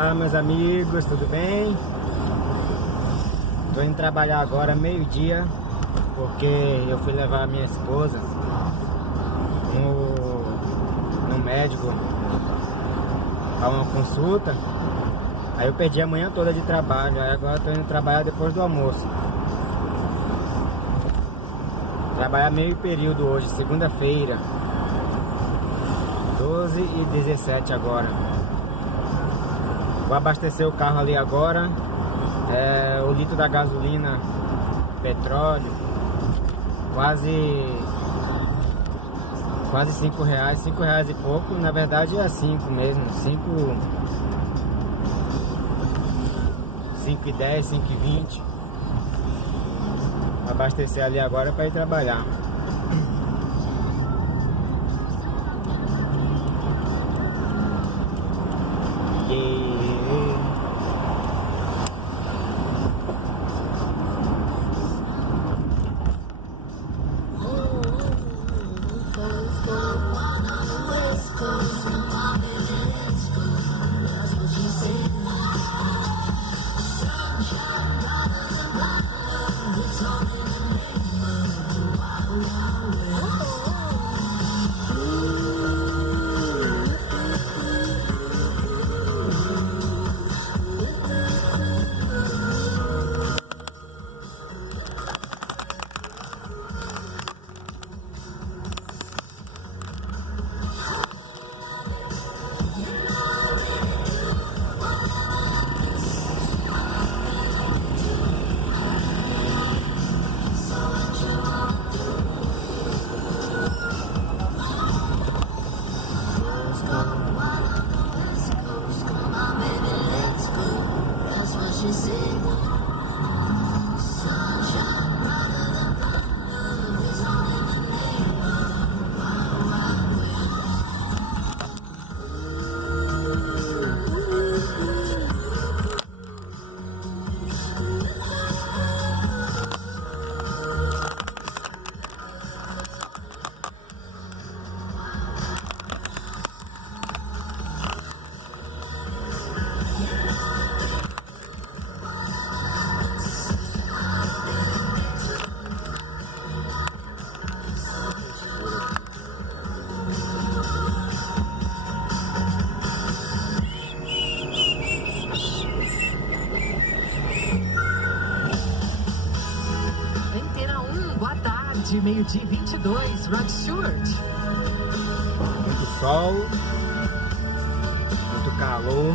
Olá, meus amigos, tudo bem? Tô indo trabalhar agora meio-dia, porque eu fui levar a minha esposa no médico para uma consulta. Aí eu perdi a manhã toda de trabalho, aí agora eu tô indo trabalhar depois do almoço. Trabalhar meio período hoje, segunda-feira, 12h17 agora. Vou abastecer o carro ali agora. O litro da gasolina, petróleo, quase R$5, R$5 e pouco. Na verdade é 5 mesmo, 5,10, 5,20. Vou abastecer ali agora para ir trabalhar. De meio-dia 22, Rod Stewart. Muito sol, muito calor.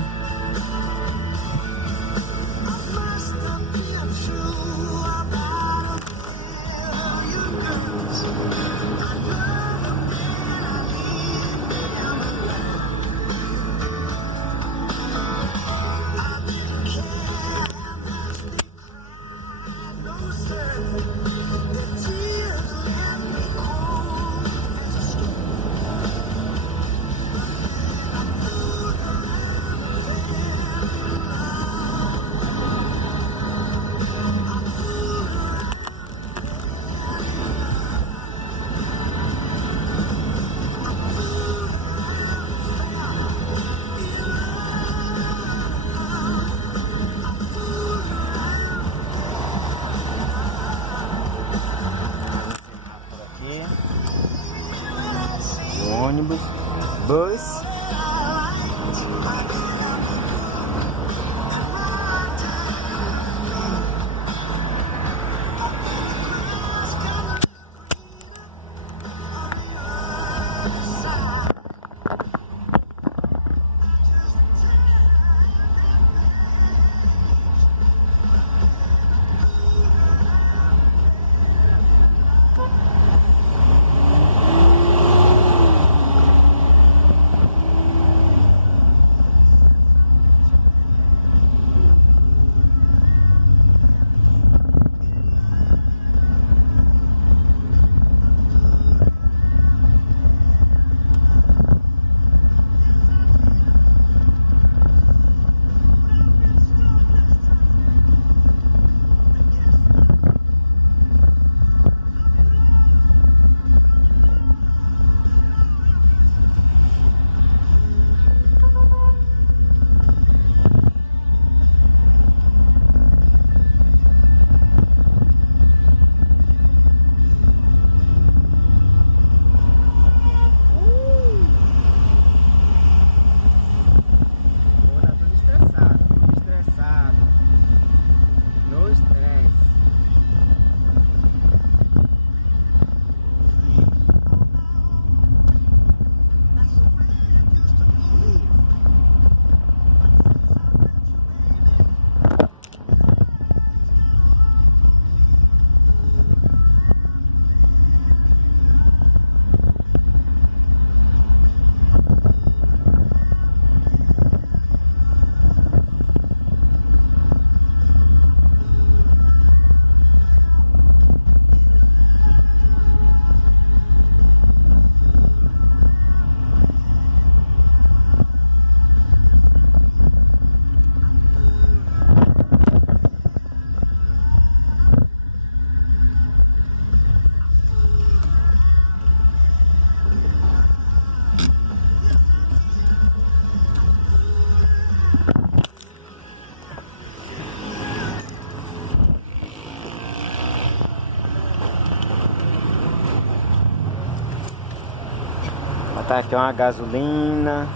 Tá aqui uma gasolina.